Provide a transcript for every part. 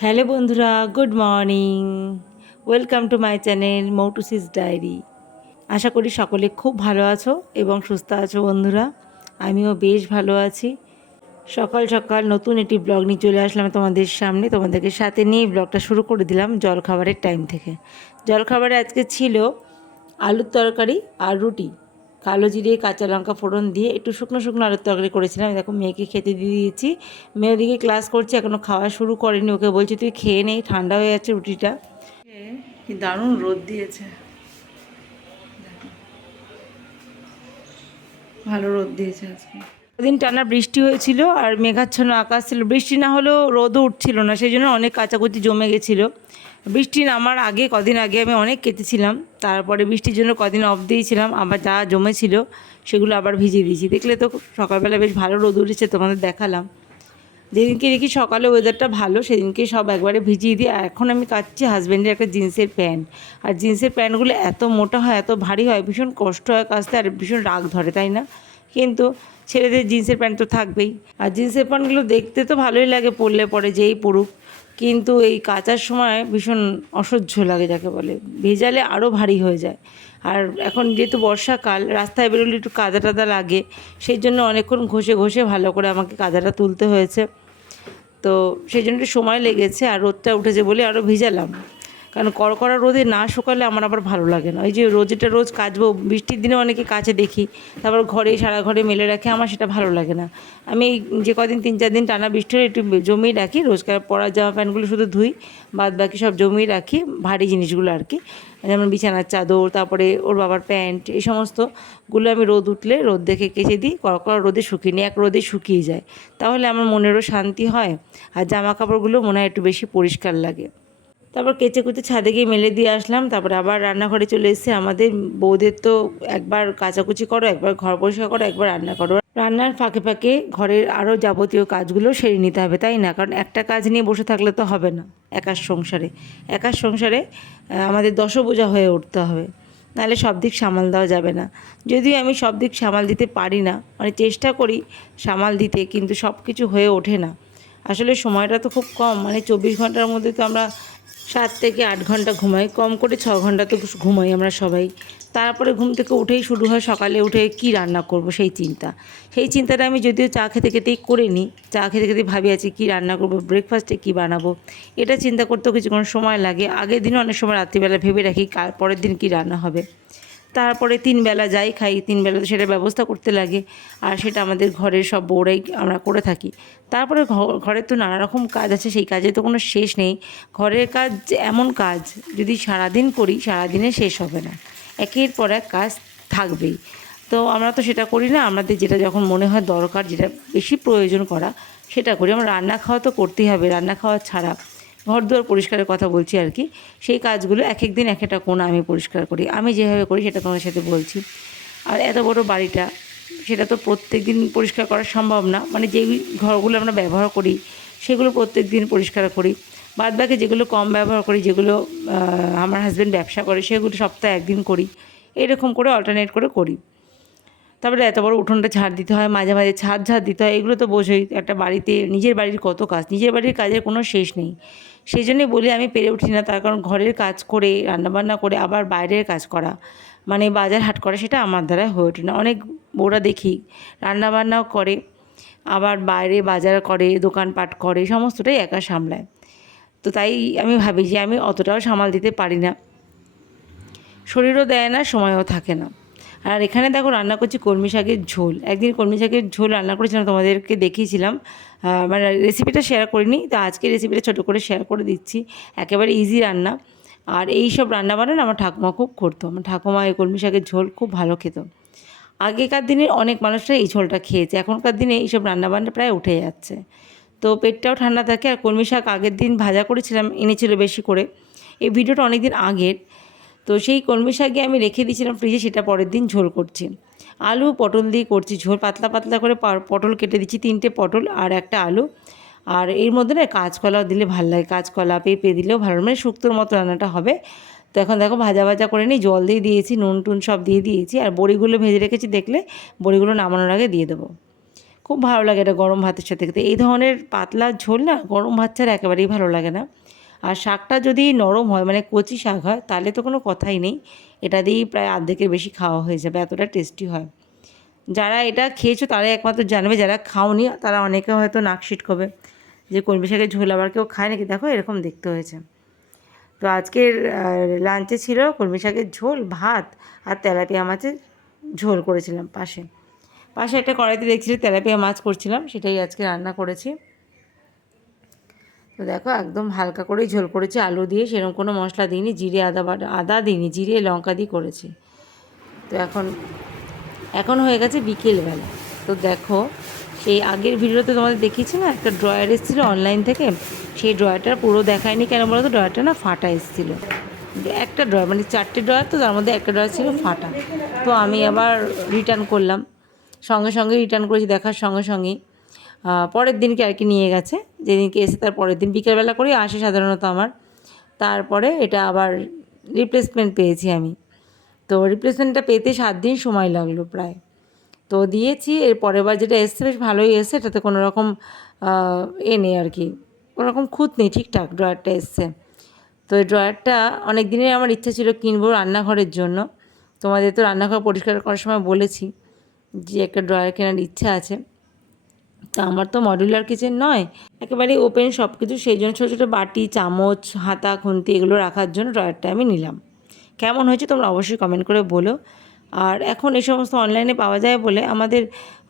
Hello বন্ধুরা, good morning. Welcome to my channel Moutusi's diary. আশা করি সকলে খুব ভালো আছো এবং সুস্থ আছো বন্ধুরা। আমিও বেশ ভালো আছি। সকাল সকাল নতুন একটি ব্লগ নিয়ে চলে আসলাম তোমাদের সামনে। তোমাদেরকে সাথে নিয়ে ব্লগটা শুরু করে দিলাম জলখাবারের টাইম থেকে। জলখাবারে আজকে ছিল আলুর তরকারি আর রুটি। কালো জিরে কাঁচা লঙ্কা ফোড়ন দিয়ে একটু শুকনো শুকনো আলুর তরকারি করেছিলাম। দেখো মেয়েকে খেতে দিয়ে দিয়েছি। মেয়ে ওদিকে ক্লাস করছে এখনও খাওয়া শুরু করেনি। ওকে বলছি তুই খেয়ে নেই ঠান্ডা হয়ে যাচ্ছে রুটিটা। কি দারুণ রোদ দিয়েছে। ভালো রোদ দিয়েছে আজকে। দিন টানা বৃষ্টি হয়েছিল আর মেঘাচ্ছন্ন আকাশ ছিল। বৃষ্টি না হলেও রোদও উঠছিল না সেই জন্য অনেক কাচাকুচি জমে গেছিল। বৃষ্টি নামার আগে কদিন আগে আমি অনেক কেটেছিলাম। তারপরে বৃষ্টির জন্য কদিন অফ দিয়েছিলাম, আবার যা জমেছিল সেগুলো আবার ভিজিয়ে দিয়েছি। দেখলে তো সকালবেলা বেশ ভালো রোদ উঠেছে, তোমাদের দেখালাম। যেদিনকে দেখি সকালে ওয়েদারটা ভালো, সেদিনকে সব একবারে ভিজিয়ে দিই আর এখন আমি কাচ্ছি হাজব্যান্ডের একটা জিন্সের প্যান্ট। আর জিন্সের প্যান্টগুলো এত মোটা হয়, এত ভারী হয়, ভীষণ কষ্ট হয় কাচতে আর ভীষণ রাগ ধরে, তাই না? কিন্তু ছেলেদের জিন্সের প্যান্ট তো থাকবেই। আর জিন্সের প্যান্টগুলো দেখতে তো ভালোই লাগে, পরলে পরে যেই পড়ুক কিন্তু এই কাচার সময় ভীষণ অসহ্য লাগে যাকে বলে। ভেজালে আরও ভারী হয়ে যায়। আর এখন যেহেতু বর্ষাকাল, রাস্তায় বেরোলে একটু কাদা টাদা লাগে, সেই জন্য অনেকক্ষণ ঘষে ঘষে ভালো করে আমাকে কাদাটা তুলতে হয়েছে। তো সেই জন্য একটু সময় লেগেছে আর রোদটা উঠেছে বলে আরও ভিজালাম। কারণ কড়কড়া রোদে না শুকালে আমার আবার ভালো লাগে না। ওই যে রোজটা রোজ কাচবো, বৃষ্টির দিনে অনেকে কাছে দেখি, তারপর ঘরে, সারা ঘরে মেলে রাখে, আমার সেটা ভালো লাগে না। আমি যে কদিন, তিন, চার দিন টানা বৃষ্টি হলে একটু জমিয়ে রাখি, রোজকার পরা জামা প্যান্টগুলো শুধু ধুই, বাদ বাকি সব জমিয়ে রাখি, ভারী জিনিসগুলো আর কি। যেমন বিছানার চাদর, তারপরে ওর বাবার প্যান্ট, এই সমস্তগুলো আমি রোদ উঠলে রোদ দেখে কেচে দিই কড়কড়া রোদে শুকিয়ে নিই, এক রোদে শুকিয়ে যায়। তাহলে আমার মনেরও শান্তি হয়, আর জামা কাপড়গুলো মনে হয় একটু বেশি পরিষ্কার লাগে। তারপর কেচে কুচে ছাদে গিয়ে মেলে দিয়ে আসলাম। তারপর আবার রান্নাঘরে চলে এসেছে। আমাদের বৌদের তো একবার কাচাকুচি করো, একবার ঘর পরিষ্কার করো, একবার রান্না করো। রান্নার ফাঁকে ফাঁকে ঘরের আরও যাবতীয় কাজগুলো সেরে নিতে হবে, তাই না? কারণ একটা কাজ নিয়ে বসে থাকলে তো হবে না একার সংসারে। একার সংসারে আমাদের দশবোঝা হয়ে উঠতে হবে। নাহলে সব দিক সামাল দেওয়া যাবে না। যদিও আমি সব দিক সামাল দিতে পারি না মানে চেষ্টা করি সামাল দিতে, কিন্তু সব কিছু হয়ে ওঠে না। আসলে সময়টা তো খুব কম মানে চব্বিশ ঘণ্টার মধ্যে তো আমরা সাত থেকে আট ঘণ্টা ঘুমাই, কম করে ছ ঘণ্টা তো ঘুমাই আমরা সবাই। তারপরে ঘুম থেকে উঠেই শুরু হয় সকালে উঠে কি রান্না করব সেই চিন্তা। সেই চিন্তাটা আমি যদিও চা খেতে খেতেই করে নিই, চা খেতে খেতে ভাবি আছি কী রান্না করব ব্রেকফাস্টে কী বানাবো। এটা চিন্তা করতেও কিছুক্ষণ সময় লাগে। আগের দিনও অনেক সময় রাত্রিবেলা ভেবে রাখি কার পরের দিন কী রান্না হবে। তারপরে তিন বেলা যাই, খাই, তিন বেলা তো সেটা ব্যবস্থা করতে লাগে। আর সেটা আমাদের ঘরের সব বউরাই আমরা করে থাকি। তারপরে ঘরের তো নানা রকম কাজ আছে, সেই কাজে তো কোনো শেষ নেই। ঘরের কাজ এমন কাজ, যদি সারাদিন করি, সারাদিনে শেষ হবে না। একের পর এক কাজ থাকবেই। তো আমরা তো সেটা করি না, আমাদের যেটা যখন মনে হয় দরকার, যেটা বেশি প্রয়োজন করা, সেটা করি। আমরা রান্না খাওয়া তো করতেই হবে, রান্না খাওয়া ছাড়া। ঘর দুয়ার পরিষ্কারের কথা বলছি আর কি, সেই কাজগুলো এক এক দিন এক একটা কোণা আমি পরিষ্কার করি। আমি যেভাবে করি সেটা তোমাদের সাথে বলছি। আর এত বড় বাড়িটা, সেটা তো প্রত্যেক দিন পরিষ্কার করা সম্ভব না। মানে যেই ঘরগুলো আমরা ব্যবহার করি, সেগুলো প্রত্যেক দিন পরিষ্কার করি। বাদ বাকি যেগুলো কম ব্যবহার করি, যেগুলো আমার হাজব্যান্ড ব্যবসা করে, সেগুলো সপ্তাহে একদিন করি। এরকম করে অল্টারনেট করে করি। তারপরে এত বড় উঠোনটা ঝাড় দিতে হয়, মাঝে মাঝে ছাদ ঝাড় দিতে হয়, এগুলো তো বোঝোই, একটা বাড়িতে, নিজের বাড়ির কত কাজ, নিজের বাড়ির কাজের কোনো শেষ নেই। সেই জন্যই বলি আমি পেরে উঠি না, তার কারণ ঘরের কাজ করে, রান্নাবান্না করে, আবার বাইরের কাজ করা মানে বাজার হাট করা, সেটা আমার দ্বারা হয়ে ওঠে না। অনেক বউরা দেখি, রান্নাবান্নাও করে, আবার বাইরে বাজার করে, দোকানপাট করে, সমস্তটাই একা সামলায়। তো তাই আমি ভাবি যে আমি অতটাও সামাল দিতে পারি না। শরীরও দেয় না, সময়ও থাকে না। আর এখানে দেখো রান্না করছি কলমি শাকের ঝোল। একদিন কলমি শাকের ঝোল রান্না করেছিলাম, তোমাদেরকে দেখিয়েছিলাম। মানে রেসিপিটা শেয়ার করিনি, তো আজকে রেসিপিটা ছোটো করে শেয়ার করে দিচ্ছি। একেবারে ইজি রান্না। আর এই সব রান্না বান্না আমার ঠাকুমা খুব করতো। আমার ঠাকুমা এই কলমি শাকের ঝোল খুব ভালো খেত। আগেকার দিনে অনেক মানুষরা এই ঝোলটা খেয়েছে। এখনকার দিনে এইসব রান্নাবান্না প্রায় উঠে যাচ্ছে। তো পেটটাও ঠান্ডা থাকে। আর কলমি শাক আগের দিন ভাজা করেছিলাম, এনেছিল বেশি করে। এই ভিডিওটা অনেক দিন আগের। তো সেই কলমি শাকে আমি রেখে দিয়েছিলাম ফ্রিজে সেটা পরের দিন ঝোল করছি। আলু, পটল দিয়ে করছি ঝোল, পাতলা পাতলা করে পটল কেটে দিচ্ছি, তিনটে পটল আর একটা আলু। আর এর মধ্যে না কাঁচকলাও দিলে ভালো লাগে, কাঁচকলা, পেঁপে দিলেও ভালো মানে শুক্তোর মতো রান্নাটা হবে। তো এখন দেখো ভাজা ভাজা করে নিই জল দিয়ে দিয়েছি, নুন টুন সব দিয়ে দিয়েছি, আর বড়িগুলো ভেজে রেখেছি দেখলে বড়িগুলো নামানোর আগে দিয়ে দেবো। খুব ভালো লাগে এটা গরম ভাতের সাথে খেতে। এই ধরনের পাতলা ঝোল না গরম ভাত ছাড়া একেবারেই ভালো লাগে না। আর শাকটা যদি নরম হয় মানে কচি শাক হয়, তাহলে তো কোনো কথাই নেই। এটা দিয়েই প্রায় অর্ধেকের বেশি খাওয়া হয়ে যাবে, এতটা টেস্টি হয়। যারা এটা খেয়েছো, তারাই একমাত্র জানবে, যারা খাওনি, তারা অনেকে হয়তো নাক করবে যে কলমি শাকের ঝোল আবার কেউ খায় নাকি? দেখো, এরকম দেখতে হয়েছে। তো আজকের লাঞ্চে ছিল কলমি শাকের ঝোল, ভাত আর তেলাপিয়া মাছের ঝোল করেছিলাম পাশে। পাশে একটা কড়াইতে দেখছিলি তেলাপিয়া মাছ করছিলাম, সেটাই আজকে রান্না করেছি। তো দেখো একদম হালকা করেই ঝোল করেছি, আলু দিয়ে সেরকম কোনো মশলা দিইনি, জিরে, আদা বাটা, আদা দিইনি, জিরে, লঙ্কা দিয়ে করেছি। তো এখন এখন হয়ে গেছে বিকেলবেলা। তো দেখো সেই আগের ভিডিওতে তোমাদের দেখিয়েছি না, একটা ড্রয়ার এসেছিল অনলাইন থেকে, সেই ড্রয়ারটা পুরো দেখায়নি কেন বলো তো ড্রয়ারটা না ফাটা এসেছিল। একটা ড্রয়ার মানে চারটে ড্রয়ার তো, তার মধ্যে একটা ড্রয়ার ছিল ফাটা। তো আমি আবার রিটার্ন করলাম। সঙ্গে সঙ্গে রিটার্ন করেছি, দেখার সঙ্গে সঙ্গেই। পরের দিনকে আর কি নিয়ে গেছে। যেদিনকে এসে তার পরের দিন বিকেলবেলা করেই আসে সাধারণত আমার। তারপরে এটা আবার রিপ্লেসমেন্ট পেয়েছি আমি। তো রিপ্লেসমেন্টটা পেতে সাত দিন সময় লাগল প্রায়। তো দিয়েছি এর পরের বার যেটা এসছে বেশ ভালোই এসছে, এটাতে কোনো রকম এ নেই আর কি। কোনো রকম খুঁত নেই, ঠিকঠাক ড্রয়ারটা এসছে। তো এই ড্রয়ারটা অনেক দিনের আমার ইচ্ছা ছিল কিনবো রান্নাঘরের জন্য। তোমাদের তো রান্নাঘর পরিষ্কার করার সময় বলেছি যে একটা ড্রয়ার কেনার ইচ্ছা আছে। তো আমার তো মডিউলার কিচেন নয়। একেবারে ওপেন সব কিছু সেই জন্য ছোটো ছোটো বাটি, চামচ, হাতা, খুন্তি এগুলো রাখার জন্য ড্রয়ারটা আমি নিলাম। কেমন হয়েছে তোমরা অবশ্যই কমেন্ট করে বলো। আর এখন এই সমস্ত অনলাইনে পাওয়া যায় বলে আমাদের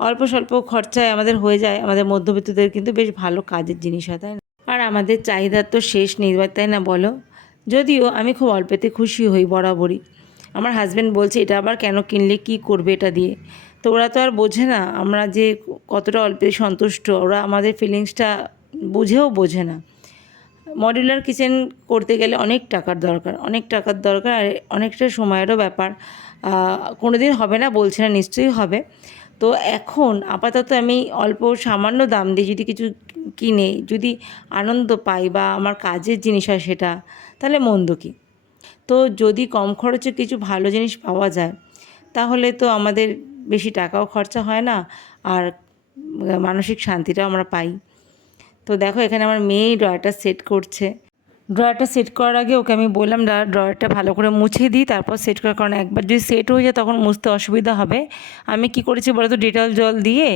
অল্প স্বল্প খরচায় আমাদের হয়ে যায়। আমাদের মধ্যবিত্তদের কিন্তু বেশ ভালো কাজের জিনিস হয়, তাই না? আর আমাদের চাহিদার তো শেষ নেই তাই না বলো? যদিও আমি খুব অল্পেতে খুশি হই বরাবরই। আমার হাজব্যান্ড বলছে, এটা আবার কেন কিনলে? কি করবে এটা দিয়ে? তো ওরা তো আর বোঝে না, আমরা যে কতটা অল্পে সন্তুষ্ট, ওরা আমাদের ফিলিংসটা বুঝেও বোঝে না। মডিউলার কিচেন করতে গেলে অনেক টাকার দরকার, অনেক টাকার দরকার আর অনেকটা সময়েরও ব্যাপার। কোনো দিন হবে না, বলছে না, নিশ্চয়ই হবে। তো এখন আপাতত আমি অল্প সামান্য দাম দিয়ে যদি কিছু কিনে, যদি আনন্দ পাই বা আমার কাজের জিনিস হয় সেটা, তাহলে মন্দ কী? তো যদি কম খরচে কিছু ভালো জিনিস পাওয়া যায়, তাহলে তো আমাদের বেশি টাকাও খরচা হয় না আর মানসিক শান্তিটাও আমরা পাই। তো দেখো এখানে আমার মেয়েই ড্রয়ারটা সেট করছে। ড্রয়ারটা সেট করার আগে ওকে আমি বললাম ড্রয়ারটা ভালো করে মুছে দিই, তারপর সেট করার কারণ একবার যদি সেট হয়ে যায় তখন মুছতে অসুবিধা হবে। আমি কি করেছি বলতো, ডেটল জল দিয়ে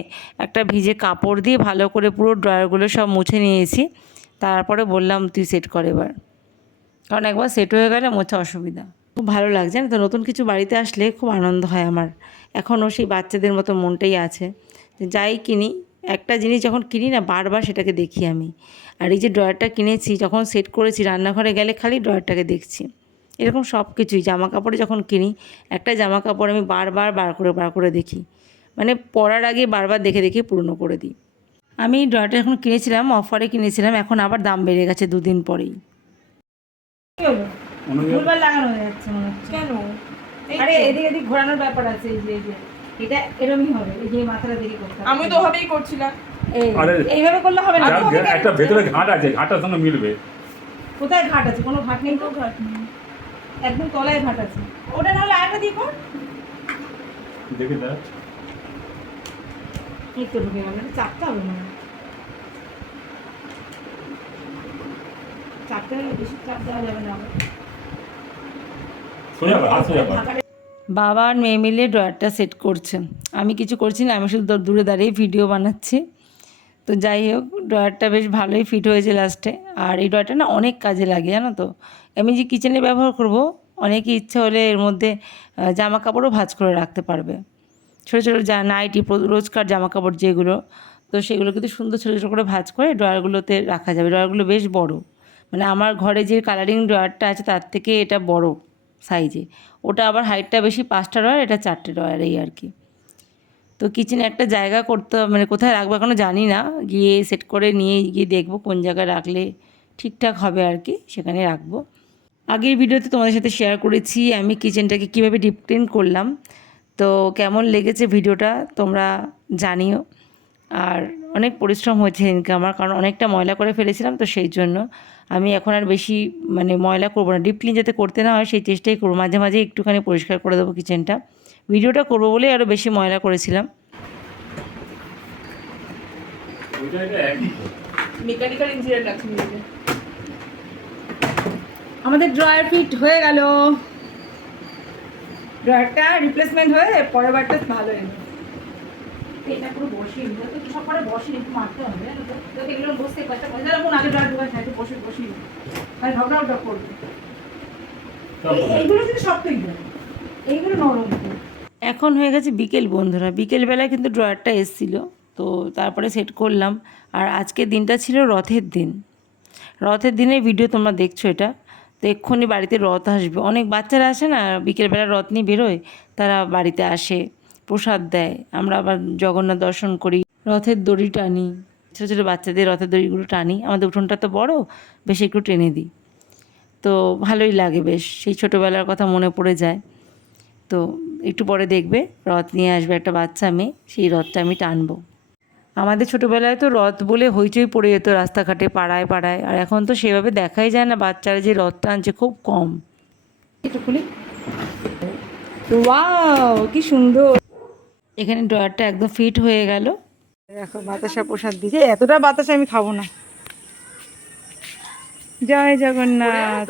একটা ভিজে কাপড় দিয়ে ভালো করে পুরো ড্রয়ারগুলো সব মুছে নিয়েছি। তারপরে বললাম, তুই সেট কর এবার। কারণ একবার সেট হয়ে গেলে মোছা অসুবিধা। খুব ভালো লাগছে না তো? নতুন কিছু বাড়িতে আসলে খুব আনন্দ হয় আমার। এখনও সেই বাচ্চাদের মতো মনটাই আছে যাই কিনি, একটা জিনিস যখন কিনি না, বারবার সেটাকে দেখি আমি। আর এই যে ড্রয়ারটা কিনেছি, যখন সেট করেছি রান্নাঘরে গেলে খালি ড্রয়ারটাকে দেখছি। এরকম সব কিছুই জামা কাপড়ে যখন কিনি, একটা জামা কাপড় আমি বারবার বার করে বার করে দেখি। মানে পরার আগে বারবার দেখে দেখে পূর্ণ করে দিই। আমি ড্রয়ারটা যখন কিনেছিলাম, অফারে কিনেছিলাম, এখন আবার দাম বেড়ে গেছে দুদিন পরেই। ভুলবার লাগানো হয়ে যাচ্ছে মনে হচ্ছে। কেন? আরে এদিক এদিক ঘোরানোর ব্যাপার আছে এই যে এই যে এটা এরমই হবে এই যে মাথাটা দেখি করতে আমি তো ওভাবেই করছিলাম। এইভাবে করলে হবে না। একটা ভেতরে ঘাট আছে ঘাটার সঙ্গে মিলবে। কোথায় ঘাট আছে? কোনো ঘাট নেই তো? ঘাট নেই। একদম তলায় ঘাট আছে। ওটা নাহলে আরেকটা দিয়ে কর। দেখি তা। এই তো ঢুকে গেল এটা চাপতে হবে না চাপতে বেশি চাপ দেওয়া যাবে না আবার। সোজা কর, হাত সোজা কর। বাবা আর মেয়ে মিলে ড্রয়ারটা সেট করছে। আমি কিছু করছি না আমি শুধু দূর- দূরে দাঁড়িয়ে ভিডিও বানাচ্ছি। তো যাই হোক ড্রয়ারটা বেশ ভালোই ফিট হয়েছে লাস্টে। আর এই ড্রয়ারটা না অনেক কাজে লাগে জানো তো। আমি যে কিচেনে ব্যবহার করব অনেকে ইচ্ছা হলে এর মধ্যে জামা কাপড়ও ভাঁজ করে রাখতে পারবে। ছোটো ছোটো যা নাইটি রোজকার জামা কাপড় যেগুলো তো সেগুলো কিন্তু সুন্দর ছোটো ছোটো করে ভাঁজ করে ড্রয়ারগুলোতে রাখা যাবে। ড্রয়ারগুলো বেশ বড়। মানে আমার ঘরে যে কালারিং ড্রয়ারটা আছে তার থেকে এটা বড়। সাইজে। ওটা আবার হাইটটা বেশি পাঁচটা ড্রয়ার এটা চারটে ড্রয়ার এই আর কি। তো কিচেনে একটা জায়গা করতে মানে কোথায় রাখব এখনও জানি না। গিয়ে সেট করে নিয়ে গিয়ে দেখব কোন জায়গায় রাখলে ঠিকঠাক হবে আর কি, সেখানে রাখব। আগের ভিডিওতে তোমাদের সাথে শেয়ার করেছি আমি কিচেনটাকে কীভাবে ডিপ ক্লিন করলাম। তো কেমন লেগেছে ভিডিওটা তোমরা জানিও। আর অনেক পরিশ্রম হয়েছে সেদিনকে আমার কারণ অনেকটা ময়লা করে ফেলেছিলাম তো সেই জন্য আমি এখন আর বেশি মানে ময়লা করব না। ডিপ ক্লিন যাতে করতে না হয় সেই চেষ্টাই করব। মাঝে মাঝে একটুখানি পরিষ্কার করে দেবো কিচেনটা ভিডিওটা করব বলেই আরও বেশি ময়লা করেছিলাম। মেকানিক্যাল ইঞ্জিনিয়ার আমাদের ড্রয়ার ফিট হয়ে গেল। ড্রয়ারটা রিপ্লেসমেন্ট হয়ে পরের বারটা ভালো এলো এটা পুরো নিতে তো সব একটু মারতে হবে। তো এগুলো বসতে পারতে আগে থাকে বসে বসিয়ে তাহলে ঢকঢক ঢক করবে। এইগুলো কিন্তু শক্তই দেয় এইগুলো নরম। এখন হয়ে গেছে বিকেল বন্ধুরা। বিকেলবেলায় কিন্তু ড্রয়ারটা এসছিল তো তারপরে সেট করলাম। আর আজকের দিনটা ছিল রথের দিন। রথের দিনের ভিডিও তোমরা দেখছ এটা। তো এক্ষুনি বাড়িতে রথ আসবে। অনেক বাচ্চারা আসে না বিকেলবেলা রথ নিয়ে বেরোয় তারা বাড়িতে আসে। প্রসাদ দেয়। আমরা আবার জগন্নাথ দর্শন করি, রথের দড়ি টানি, ছোটো ছোটো বাচ্চাদের রথের দড়িগুলো টানি। আমাদের উঠোনটা তো বড়, বেশ একটু টেনে দিই। তো ভালোই লাগে বেশ, সেই ছোটোবেলার কথা মনে পড়ে যায়। তো একটু পরে দেখবে, রথ নিয়ে আসবে একটা বাচ্চা মেয়ে, সেই রথটা আমি টানবো। আমাদের ছোটোবেলায় তো রথ বলে হইচই পড়ে যেত রাস্তাঘাটে, পাড়ায় পাড়ায়। আর এখন তো সেভাবে দেখাই যায় না, বাচ্চারা যে রথ টানছে খুব কম। খুলি ওয়াও, কি সুন্দর। এখানে ড্রয়ারটা একদম ফিট হয়ে গেল। দেখো বাতাসা প্রসাদ দিচ্ছে। এতটা বাতাসা আমি খাব না। জয় জগন্নাথ।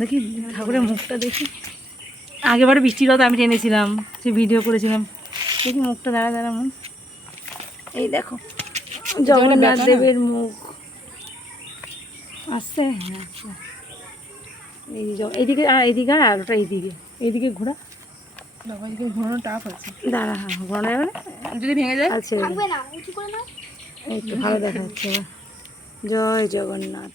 দেখি ঠাকুরের মুখটা দেখি। আগেবারে বৃষ্টি রথ আমি টেনেছিলাম সে ভিডিও করেছিলাম। দেখি মুখটা দাঁড়া দাঁড়া মুখ এই দেখো জগন্নাথ দেবের মুখ। আসছে? হ্যাঁ এইদিকে আর এইদিকে আর আলোটা এইদিকে। এইদিকে ঘোরা। ঘোরানো টাফ আছে। দাঁড়া হ্যাঁ ঘোরানো যাবে না? যদি ভেঙে যায়? আছে। এই তো ভালো দেখা যাচ্ছে জয় জগন্নাথ।